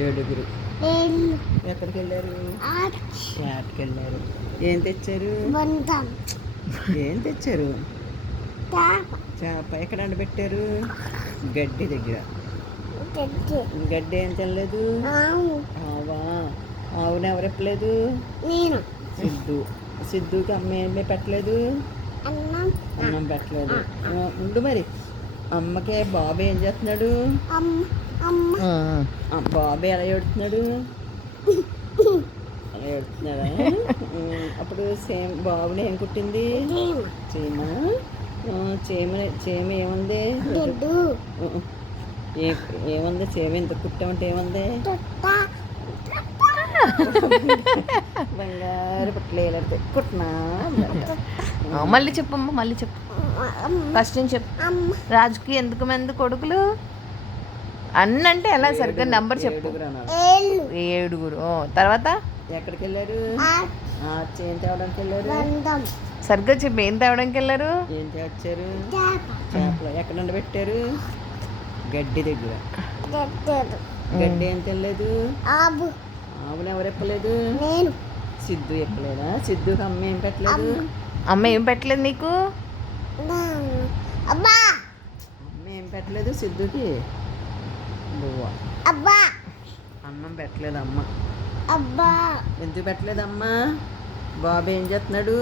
ఏడుగురు. ఎక్కడికి వెళ్ళారు? యాట్కి వెళ్ళారు. ఏం తెచ్చారు? ఏం తెచ్చారు? చేప. ఎక్కడ పెట్టారు? గడ్డి దగ్గర. గడ్డి ఏం తినలేదు? ఆవా. ఆవును ఎవరు ఎప్పలేదు? సిద్ధుకి అమ్మ ఏమీ పెట్టలేదు? అన్నం పెట్టలేదు. ఉండు మరి. అమ్మకి బాబు ఏం చేస్తున్నాడు? బాబు ఎలా ఏడుతున్నాడు? అలా ఏడుతున్నాడా? అప్పుడు బాబుని ఏం కుట్టింది? చీమ. చీమ ఏముంది? ఏముంది చీమ? ఇంత కుట్టామంటే ఏముంది? బంగారు పుట్టలేదు కుట్టినా. మళ్ళీ చెప్పమ్మా, మళ్ళీ చెప్పు. ఫస్ట్ నుంచి చెప్పు. రాజుకి ఎంతకు మంది కొడుకులు? అన్నంటే ఎలా సరిగ్గా నెంబర్ చెప్పు. 7. తర్వాత ఎక్కడికి వెళ్ళారు? ఏం తేవడానికి వెళ్ళారు? సరిగ్గా చెప్పు. ఏం తేవడానికి వెళ్ళారు? ఏం తెచ్చారు? చేపలు. ఎక్కడ పెట్టారు? గడ్డి దగ్గర. గడ్డి ఏం తెలేదు? ఆవును ఎవరు ఎప్పలేదు? సిద్ధు ఎప్పలేదా? సిద్ధుకి అమ్మ ఏం పెట్టలేదు? అమ్మ ఏం పెట్టలేదు నీకు? అమ్మ ఏం పెట్టలేదు సిద్ధుకి? అన్నం పెట్టలేదు అమ్మ. ఎందుకు పెట్టలేదు అమ్మ? బాబు ఏం చేస్తున్నాడు?